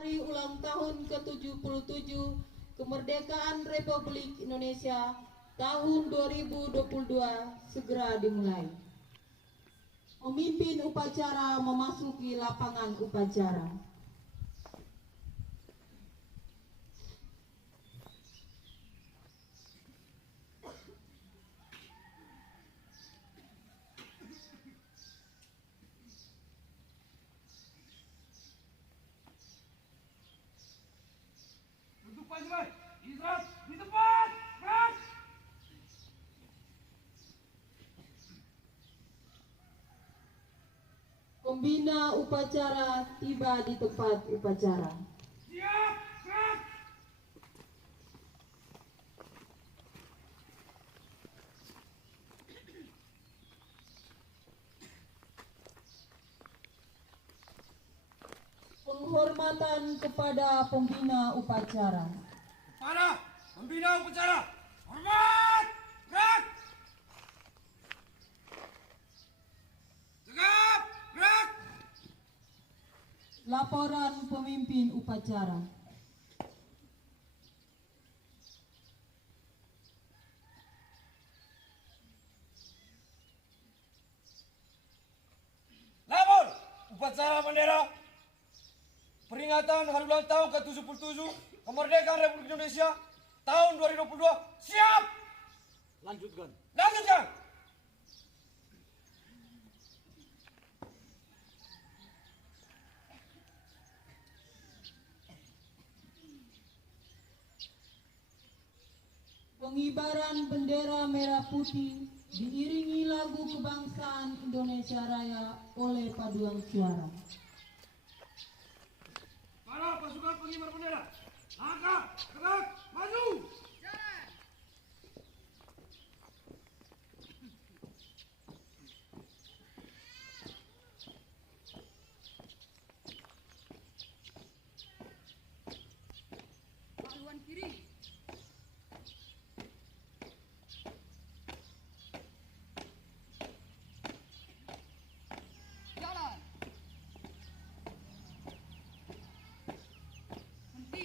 Hari ulang tahun ke-77 kemerdekaan Republik Indonesia tahun 2022 segera dimulai. Pemimpin upacara memasuki lapangan upacara. Istirahat di tempat. Gerak. Pembina upacara tiba di tempat upacara. Siap. Gerak. Penghormatan kepada pembina upacara. Kepada pembina upacara, hormat. Gerak. Tegap. Gerak. Laporan pemimpin upacara. Lapor upacara bendera peringatan hari ulang tahun ke-77 kemerdekaan Republik Indonesia tahun 2022. Siap. Lanjutkan. Pengibaran bendera merah putih diiringi lagu kebangsaan Indonesia Raya oleh paduan suara. Para pasukan pengibar bendera, langkah, tegak, maju. Haluan kiri. Jalan. Henti.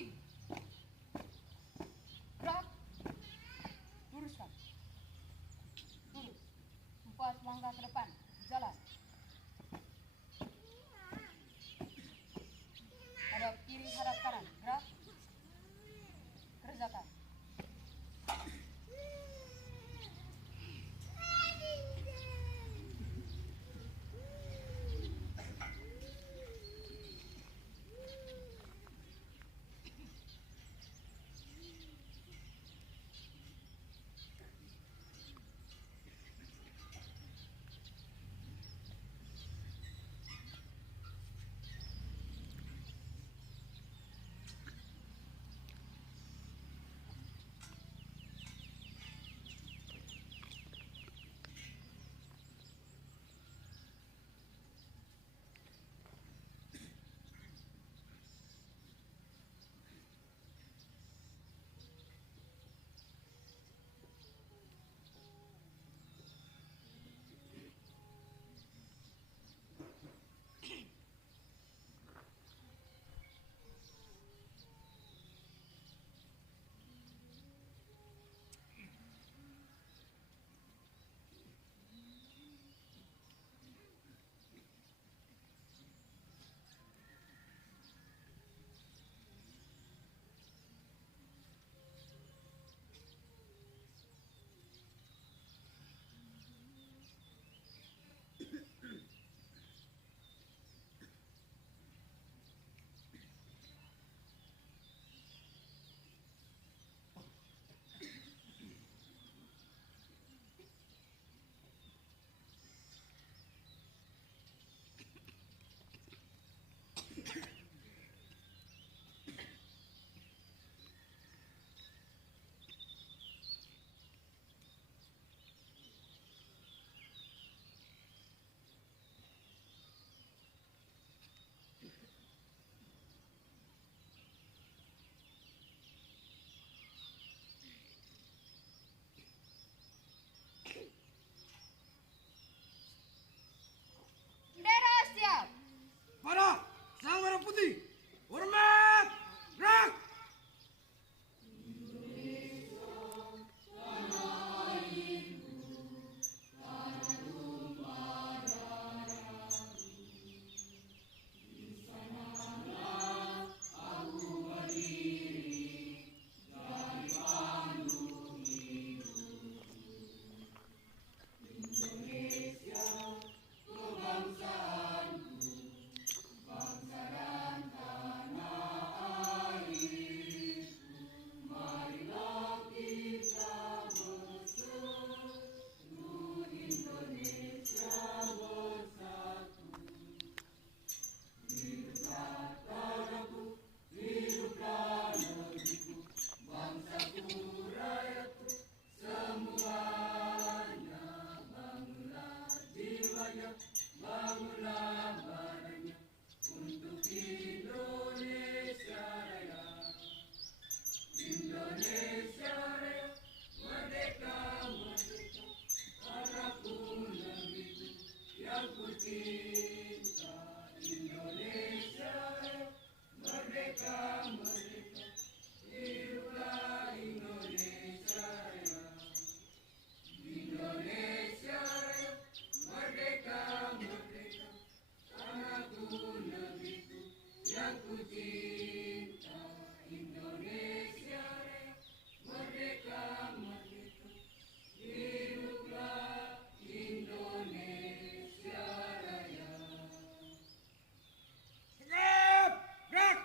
Tegap! Gerak!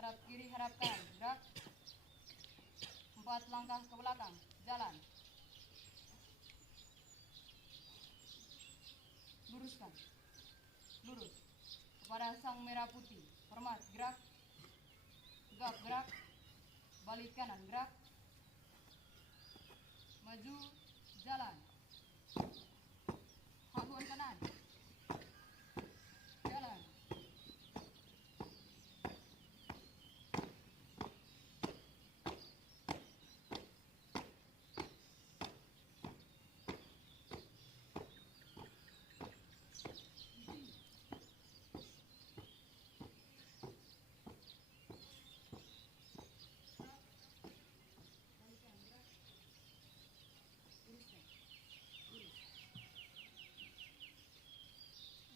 Hadap kiri, hadap kanan, gerak. 4 langkah ke belakang, jalan. Luruskan, lurus. Kepada sang merah putih, hormat, gerak. Tegap, gerak. Balik kanan, gerak. Maju, jalan. Haluan kanan. Jalan.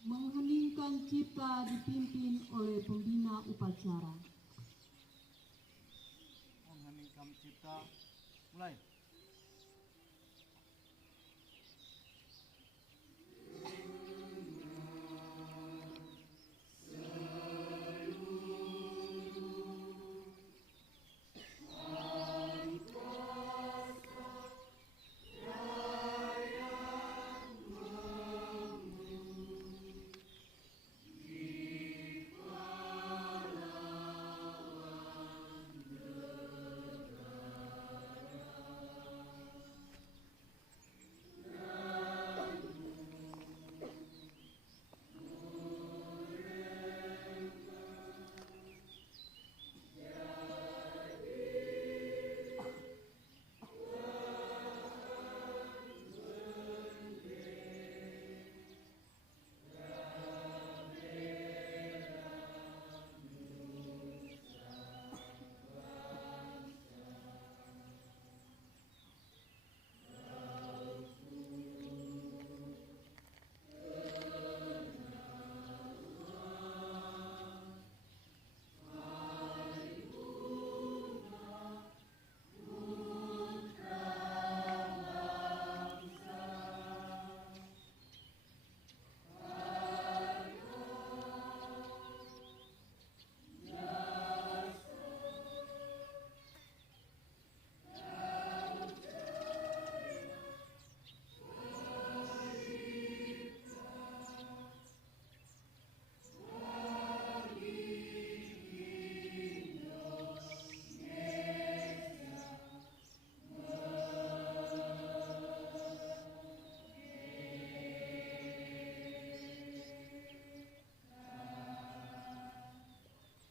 Mengheningkan cipta dipimpin oleh pembina upacara. Mengheningkan cipta, mulai.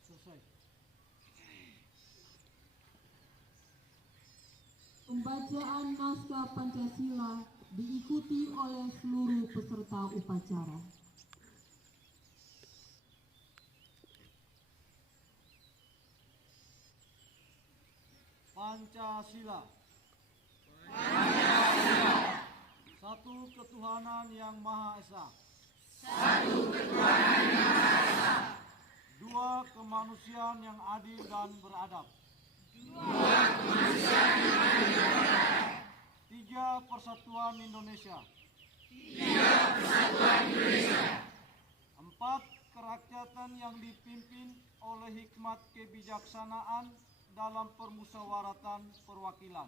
Selesai. Pembacaan naskah Pancasila diikuti oleh seluruh peserta upacara. Pancasila. Satu ketuhanan yang Maha Esa. Dua kemanusiaan yang adil dan beradab. Tiga persatuan Indonesia. Empat kerakyatan yang dipimpin oleh hikmat kebijaksanaan dalam permusyawaratan perwakilan.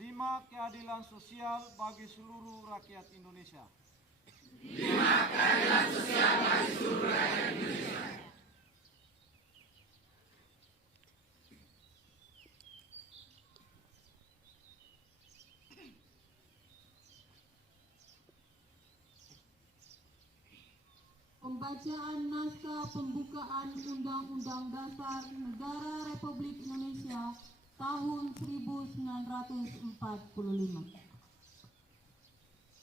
Lima, keadilan sosial bagi seluruh rakyat Indonesia. Pembacaan naskah pembukaan Undang-Undang Dasar Negara Republik Indonesia tahun 1945.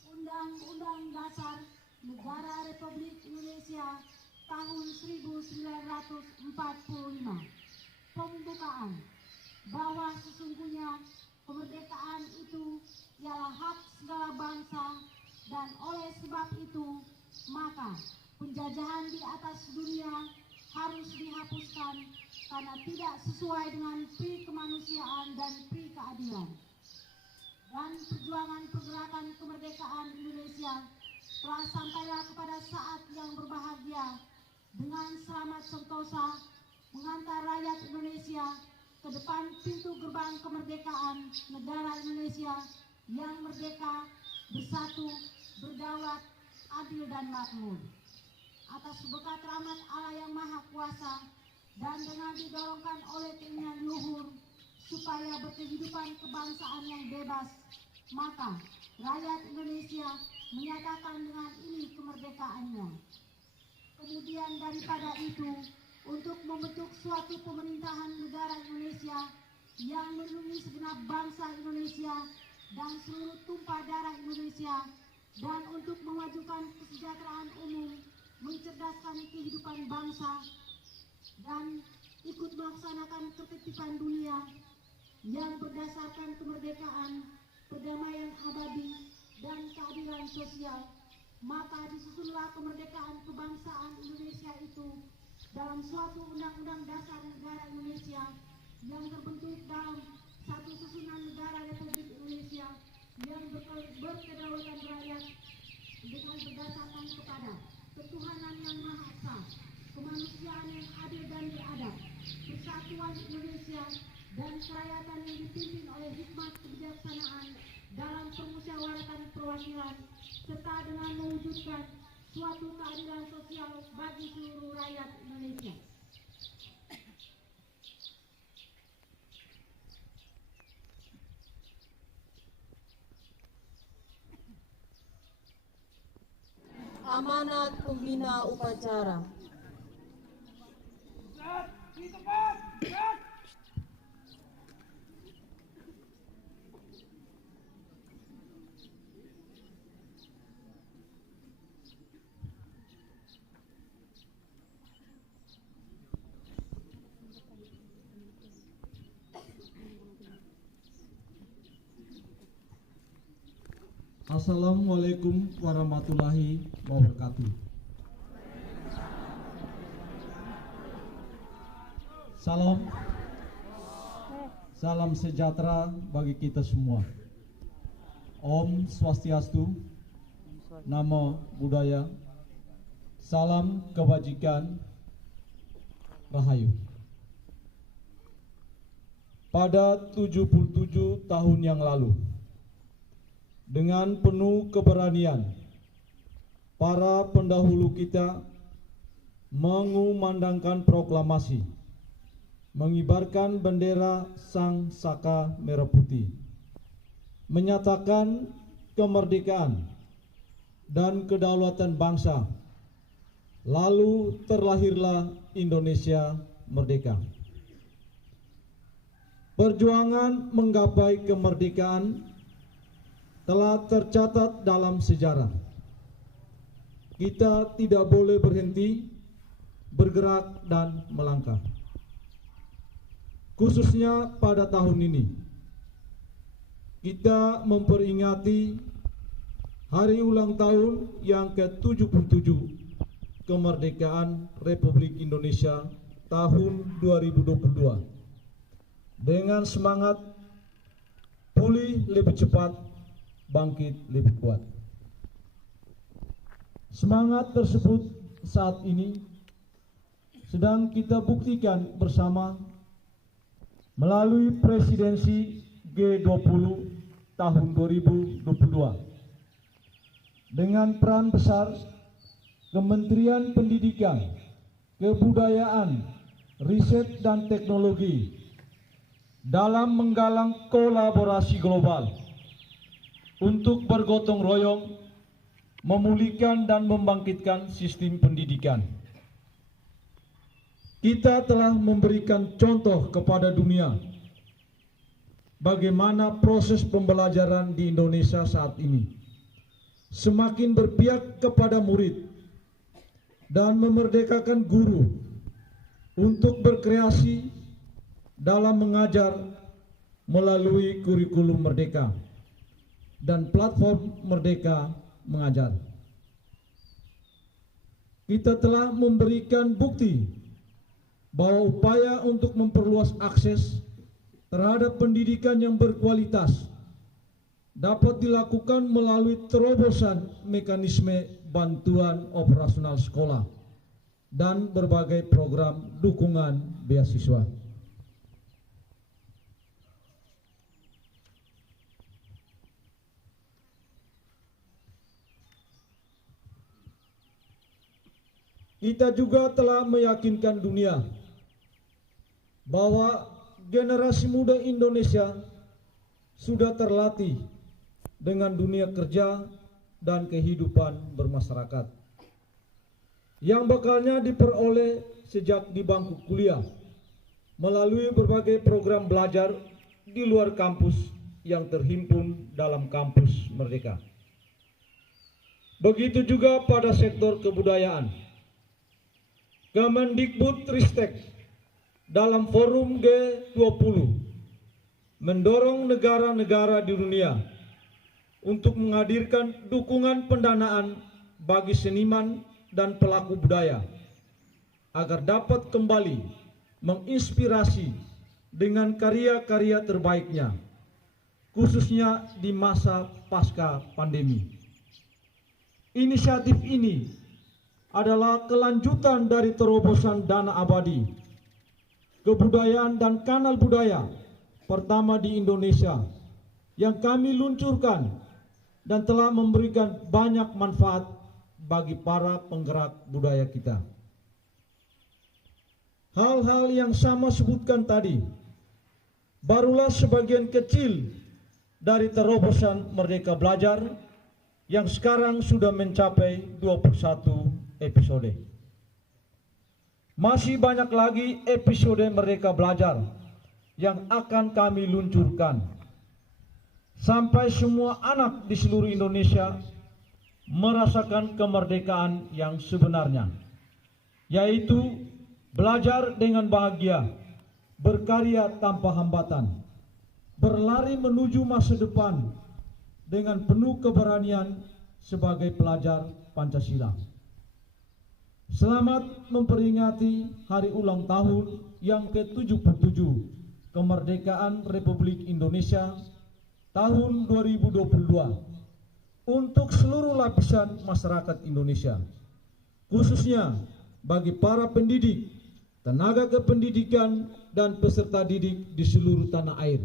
Undang-Undang Dasar Negara Republik Indonesia tahun 1945. Pembukaan. Bahwa sesungguhnya kemerdekaan itu ialah hak segala bangsa, dan oleh sebab itu maka penjajahan di atas dunia harus dihapuskan karena tidak sesuai dengan pri kemanusiaan dan pri keadilan. Dan perjuangan pergerakan kemerdekaan Indonesia telah sampailah kepada saat yang berbahagia dengan selamat sentosa mengantar rakyat Indonesia ke depan pintu gerbang kemerdekaan negara Indonesia yang merdeka, bersatu, berdaulat, adil dan makmur. Atas berkat rahmat Allah yang Maha Kuasa dan dengan didorongkan oleh keinginan luhur supaya berkehidupan kebangsaan yang bebas, maka rakyat Indonesia menyatakan dengan ini kemerdekaannya. Kemudian daripada itu, untuk membentuk suatu pemerintahan negara Indonesia yang melindungi segenap bangsa Indonesia dan seluruh tumpah darah Indonesia, dan untuk memajukan kesejahteraan umum, mencerdaskan kehidupan bangsa, dan ikut melaksanakan ketertiban dunia yang berdasarkan kemerdekaan, perdamaian abadi, dan keadilan sosial, maka disusunlah kemerdekaan kebangsaan Indonesia itu dalam suatu undang-undang dasar negara Indonesia yang terbentuk dalam satu susunan negara Republik Indonesia yang berkedaulatan rakyat dengan berdasarkan kepada ketuhanan yang Maha Esa, kemanusiaan yang adil dan beradab, persatuan Indonesia, dan kerakyatan yang dipimpin oleh hikmat kebijaksanaan dalam permusyawaratan perwakilan, serta dengan mewujudkan suatu keadilan sosial bagi seluruh rakyat Indonesia. Amanat pembina upacara. Set, di tempat. Set. Assalamualaikum warahmatullahi wabarakatuh. Salam sejahtera bagi kita semua. Om Swastiastu, Namo Buddhaya, salam kebajikan, Rahayu. Pada 77 tahun yang lalu, dengan penuh keberanian, para pendahulu kita mengumandangkan proklamasi, mengibarkan bendera Sang Saka Merah Putih, menyatakan kemerdekaan dan kedaulatan bangsa. Lalu terlahirlah Indonesia merdeka. Perjuangan menggapai kemerdekaan telah tercatat dalam sejarah. Kita tidak boleh berhenti, bergerak dan melangkah. Khususnya pada tahun ini, kita memperingati hari ulang tahun yang ke-77 kemerdekaan Republik Indonesia tahun 2022 dengan semangat pulih lebih cepat, bangkit lebih kuat. Semangat tersebut saat ini sedang kita buktikan bersama melalui presidensi G20 tahun 2022 dengan peran besar Kementerian Pendidikan, Kebudayaan, Riset dan Teknologi dalam menggalang kolaborasi global untuk bergotong royong memulihkan dan membangkitkan sistem pendidikan. Kita telah memberikan contoh kepada dunia bagaimana proses pembelajaran di Indonesia saat ini semakin berpihak kepada murid dan memerdekakan guru untuk berkreasi dalam mengajar melalui kurikulum Merdeka dan platform Merdeka Mengajar. Kita telah memberikan bukti bahwa upaya untuk memperluas akses terhadap pendidikan yang berkualitas dapat dilakukan melalui terobosan mekanisme bantuan operasional sekolah dan berbagai program dukungan beasiswa. Kita juga telah meyakinkan dunia bahwa generasi muda Indonesia sudah terlatih dengan dunia kerja dan kehidupan bermasyarakat yang bekalnya diperoleh sejak di bangku kuliah melalui berbagai program belajar di luar kampus yang terhimpun dalam kampus Merdeka. Begitu juga pada sektor kebudayaan. Kemendikbudristek dalam forum G20 mendorong negara-negara di dunia untuk menghadirkan dukungan pendanaan bagi seniman dan pelaku budaya agar dapat kembali menginspirasi dengan karya-karya terbaiknya, khususnya di masa pasca pandemi. Inisiatif ini adalah kelanjutan dari terobosan dana abadi, kebudayaan dan kanal budaya pertama di Indonesia yang kami luncurkan dan telah memberikan banyak manfaat bagi para penggerak budaya kita. Hal-hal yang sama sebutkan tadi barulah sebagian kecil dari terobosan Merdeka Belajar yang sekarang sudah mencapai 21 episode. Masih banyak lagi episode Merdeka Belajar yang akan kami luncurkan sampai semua anak di seluruh Indonesia merasakan kemerdekaan yang sebenarnya, yaitu belajar dengan bahagia, berkarya tanpa hambatan, berlari menuju masa depan dengan penuh keberanian sebagai pelajar Pancasila. Selamat memperingati hari ulang tahun yang ke-77 kemerdekaan Republik Indonesia tahun 2022 untuk seluruh lapisan masyarakat Indonesia, khususnya bagi para pendidik, tenaga kependidikan, dan peserta didik di seluruh tanah air.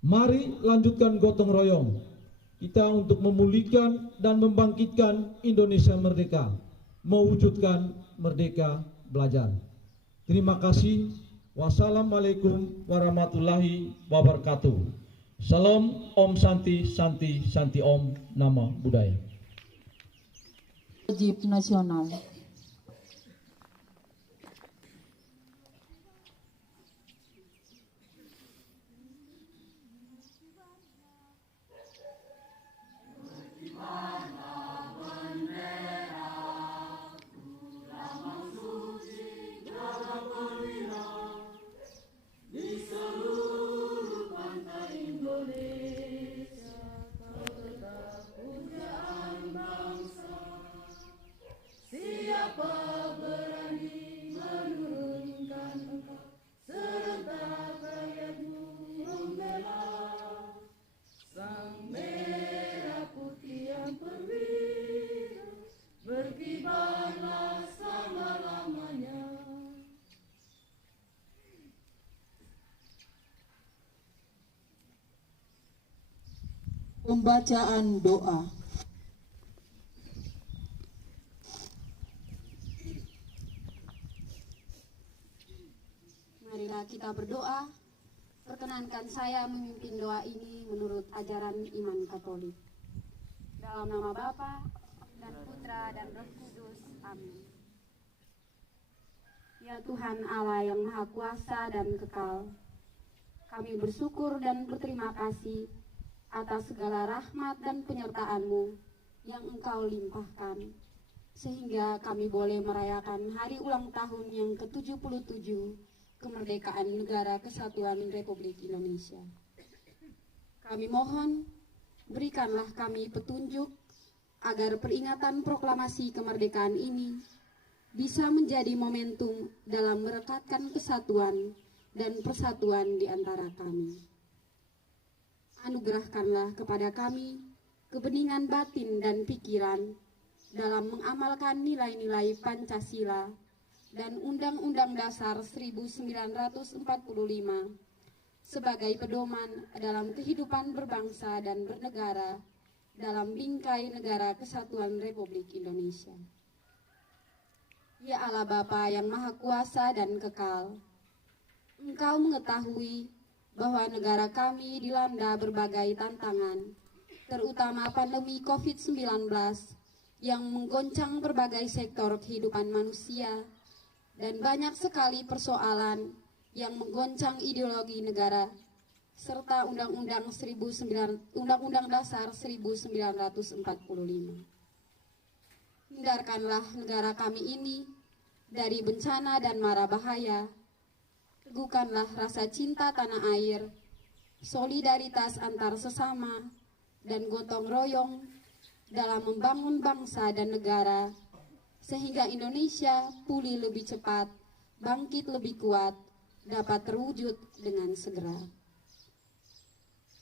Mari lanjutkan gotong royong kita untuk memulihkan dan membangkitkan Indonesia merdeka, mewujudkan Merdeka Belajar. Terima kasih. Wassalamualaikum warahmatullahi wabarakatuh. Salam, Om Santi, Santi, Santi Om, Nama Budaya. Wajib nasional. Pembacaan doa. Marilah kita berdoa. Perkenankan saya memimpin doa ini menurut ajaran iman Katolik. Dalam nama Bapa dan Putra dan Roh Kudus. Amin. Ya Tuhan Allah yang Maha Kuasa dan Kekal, kami bersyukur dan berterima kasih atas segala rahmat dan penyertaan-Mu yang Engkau limpahkan, sehingga kami boleh merayakan hari ulang tahun yang ke-77 kemerdekaan Negara Kesatuan Republik Indonesia. Kami mohon, berikanlah kami petunjuk agar peringatan proklamasi kemerdekaan ini bisa menjadi momentum dalam merekatkan kesatuan dan persatuan di antara kami. Anugerahkanlah kepada kami kebeningan batin dan pikiran dalam mengamalkan nilai-nilai Pancasila dan Undang-Undang Dasar 1945 sebagai pedoman dalam kehidupan berbangsa dan bernegara dalam bingkai Negara Kesatuan Republik Indonesia. Ya Allah Bapa yang Maha Kuasa dan Kekal, Engkau mengetahui bahwa negara kami dilanda berbagai tantangan, terutama pandemi COVID-19 yang menggoncang berbagai sektor kehidupan manusia, dan banyak sekali persoalan yang menggoncang ideologi negara, serta Undang-Undang Dasar 1945. Hindarkanlah negara kami ini dari bencana dan mara bahaya. Teguhkanlah rasa cinta tanah air, solidaritas antar sesama, dan gotong royong dalam membangun bangsa dan negara, sehingga Indonesia pulih lebih cepat, bangkit lebih kuat, dapat terwujud dengan segera.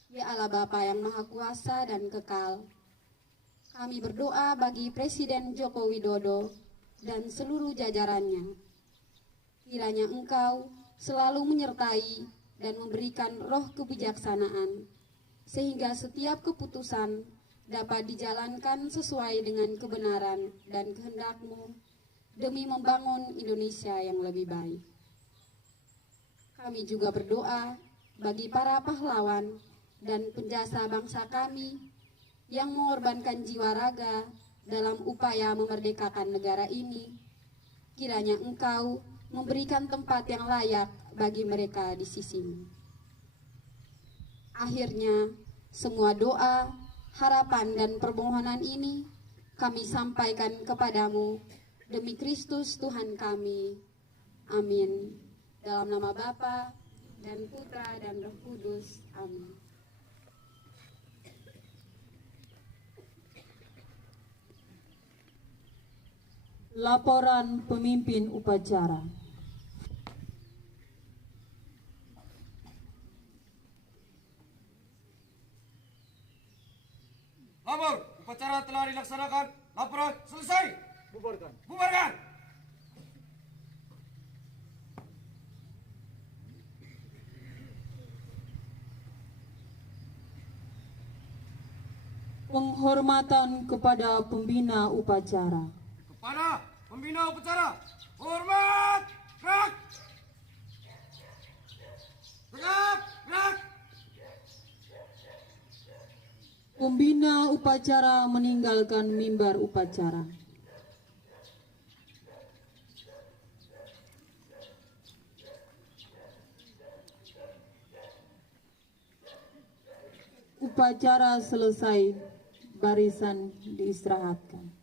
Ya Allah Bapa yang Maha Kuasa dan Kekal, kami berdoa bagi Presiden Joko Widodo dan seluruh jajarannya. Kiranya Engkau selalu menyertai dan memberikan roh kebijaksanaan, sehingga setiap keputusan dapat dijalankan sesuai dengan kebenaran dan kehendak-Mu demi membangun Indonesia yang lebih baik. Kami juga berdoa bagi para pahlawan dan penjasa bangsa kami yang mengorbankan jiwa raga dalam upaya memerdekakan negara ini. Kiranya Engkau memberikan tempat yang layak bagi mereka di sisi-Mu. Akhirnya, semua doa, harapan dan permohonan ini kami sampaikan kepadamu demi Kristus Tuhan kami. Amin. Dalam nama Bapa dan Putra dan Roh Kudus. Amin. Laporan pemimpin upacara. Lapor, upacara telah dilaksanakan. Laporan selesai. Bubarkan. Bubarkan. Penghormatan kepada pembina upacara. Kepada pembina upacara, hormat, gerak. Tegap, gerak. Pembina upacara meninggalkan mimbar upacara. Upacara selesai, barisan diistirahatkan.